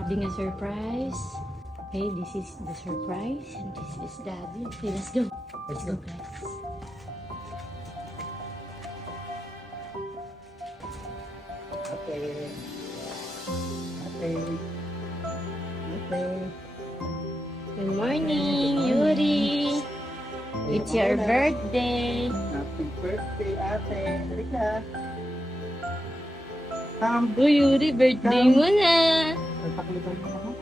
having a surprise. Okay, this is the surprise and this is Daddy. Okay, let's go. Let's go, guys. Okay. Okay. Okay. Good morning, Yuri. It's your birthday. Happy birthday, ate. Halika. Oh, Yuri, birthday mo na. Magpakalitan mo naman.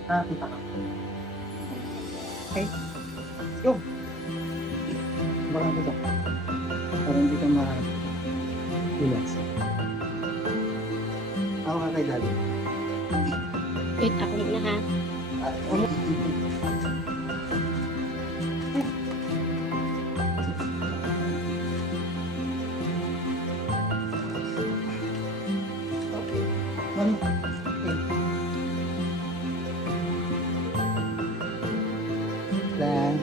Kita ka. Okay. Let's go. Barang dito. Parang hindi ka ma-relax. Ako ka kay Daddy. Wait, ako na ha. Mami. Lang.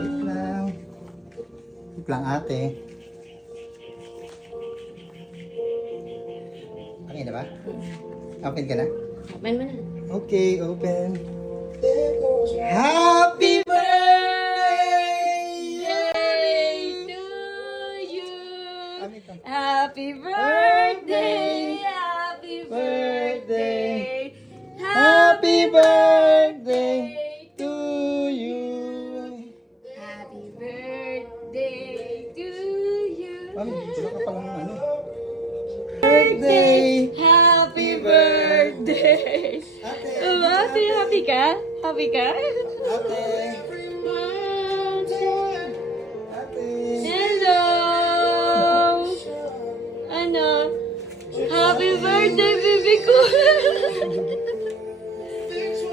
Wait lang. Wait lang, ate. Okay na ba? Open ka na? Open mo na. Okay, open. Happy birthday! Yay to you. Ano ito? Happy birthday. Happy birthday. Happy birthday to you. Happy birthday to you. Mami, wala ka palang ano. Birthday! Happy birthday. Ate! Oh, ate, happy ka? Happy ka? Ate! Ate! Hello! Ano? Happy birthday, baby ko!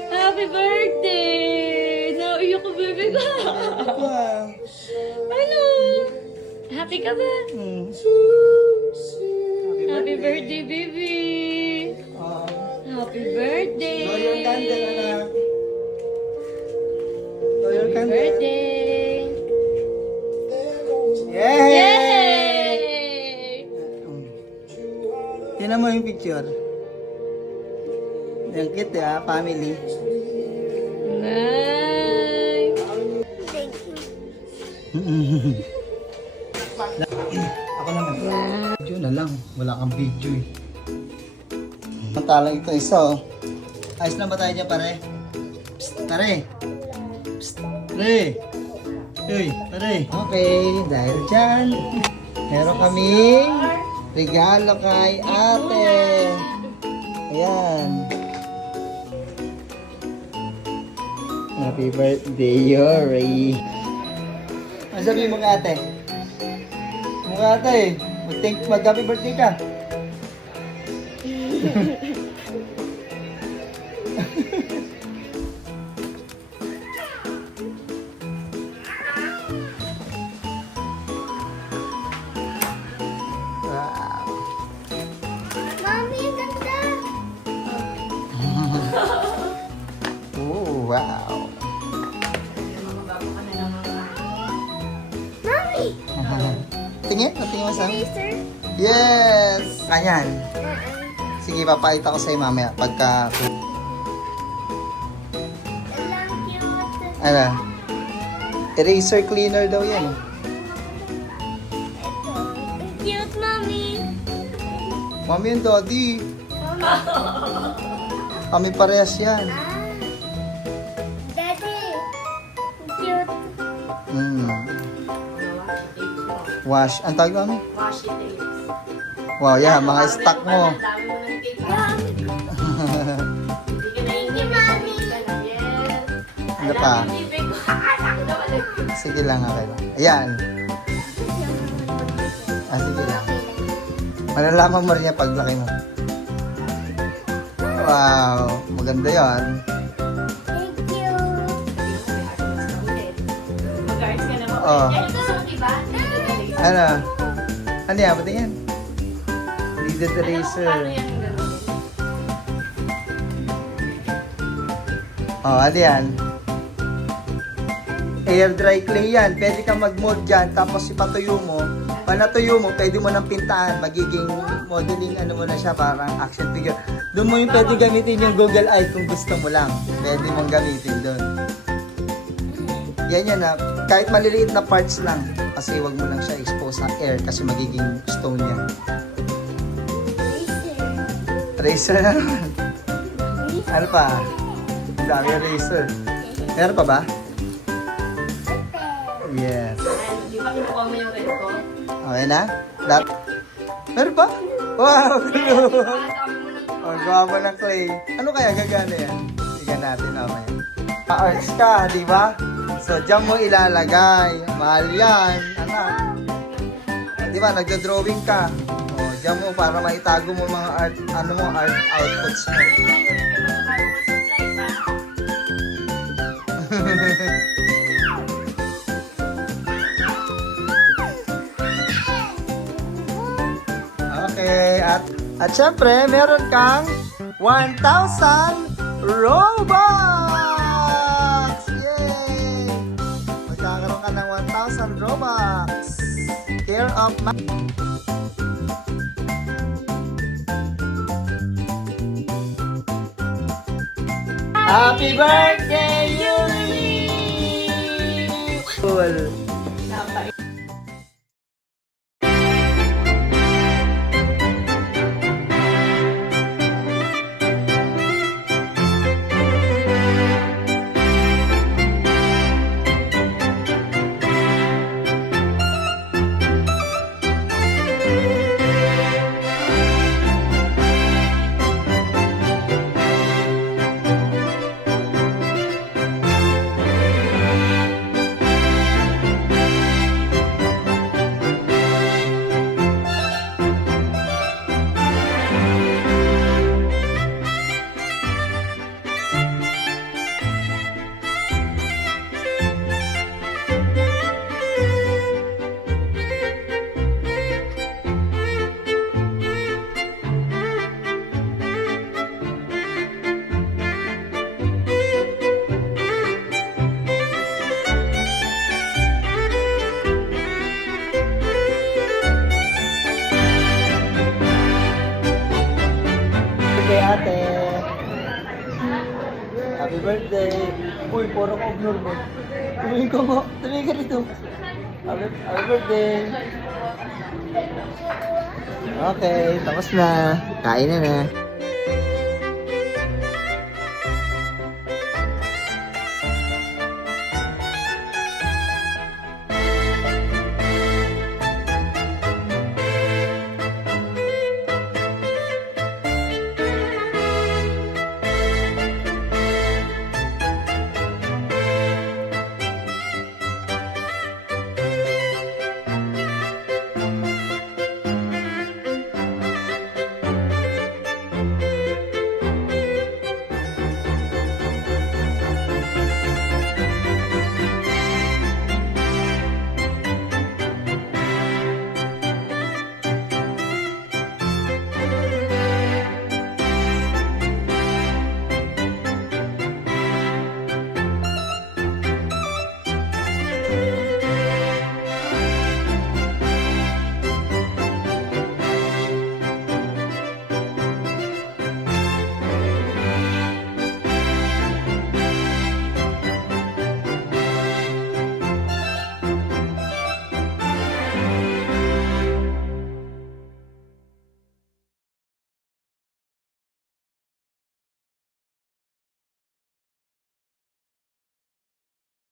Happy birthday! Nauiyak ko, baby ko! Wow! Ano? Happy ka ba? Happy birthday, baby! Happy birthday! Blow your candle, anak. Blow your Happy candle. birthday! Yay! Yay! Tingnan mo yung picture. Yung cute, family. Nice! Ako naman. Video na lang. Wala kang video eh. Pantalang ito isa oh. Ayos lang ba tayo dyan pare? Psst, pare. Psst, pare. Uy, pare. Okay, dahil dyan, meron kaming regalo kay ate. Ayan. Happy birthday, Yuri. Ano sabihin mo kay ate? Mukha ate, mag-happy birthday ka. Wow. Mami, ang ganda! Oh, wow. Mami! Tingin mo sa amin. Eraser? Yes! Ayan. Sige, papakita ko sa'yo mamaya pagka... Alam, cute. Ano? Eraser cleaner daw yan. Ito. Ang cute, Mami. Mami and Daddy. Kami parehas yan. Daddy. Ang cute. Wash. Ang tawag mami? Washi tape. Wow, yeah. Mga stock mo. Ang dami mo ng cake. Mami. Hindi ka na Thank you, Mami. Yes. Ano pa? Baby ko. Ako naman. Sige lang, okay lang. Ayan. Sige lang. Malalaman mo rin yan paglaki mo. Wow. Maganda yan. Thank you. Mag-arts ka naman. Oh. Yan yung gusto mo, diba? Ano? Ano yan? Pati yan? Needed eraser. Paano yan yung gano'n? Oh, ano yan? Air dry clay yan. Pwede kang mag-mold dyan, tapos ipatuyo mo. Pag natuyo mo, pwede mo nang pintaan. Magiging modeling ano mo na siya, parang action figure. Doon mo yung pwede gamitin yung Google Eye kung gusto mo lang. Pwede mong gamitin doon. Yan na. Kahit maliliit na parts lang. Kasi wag mo lang siya expose sa air kasi magiging stone yan. Eraser na naman. Ano pa? Ang dami eraser. Meron pa ba? Yes. Di ba kinukuha mo yung red ko? Okay na? Meron pa? Wow! Ang gawa mo ng clay. Ano kaya gagana yan? Tingnan natin mamaya. Pa-arts ka, di ba? So, dyan mo ilalagay. Mahal yan, anak. Di ba, nagda-drawing ka. O, dyan mo para maitago mo mga art, ano mo, art outputs mo. Okay, at syempre, meron kang 1,000 Robux! Yay! Magkakaroon ka ng 1,000 Robux. Care of Happy birthday, Yuri! Cool. birthday, ate. Happy birthday. Uy, puro ko ignore mo. Tumingin ko mo. Tumingin ka dito. Happy birthday. Okay, tapos na. Kain na na.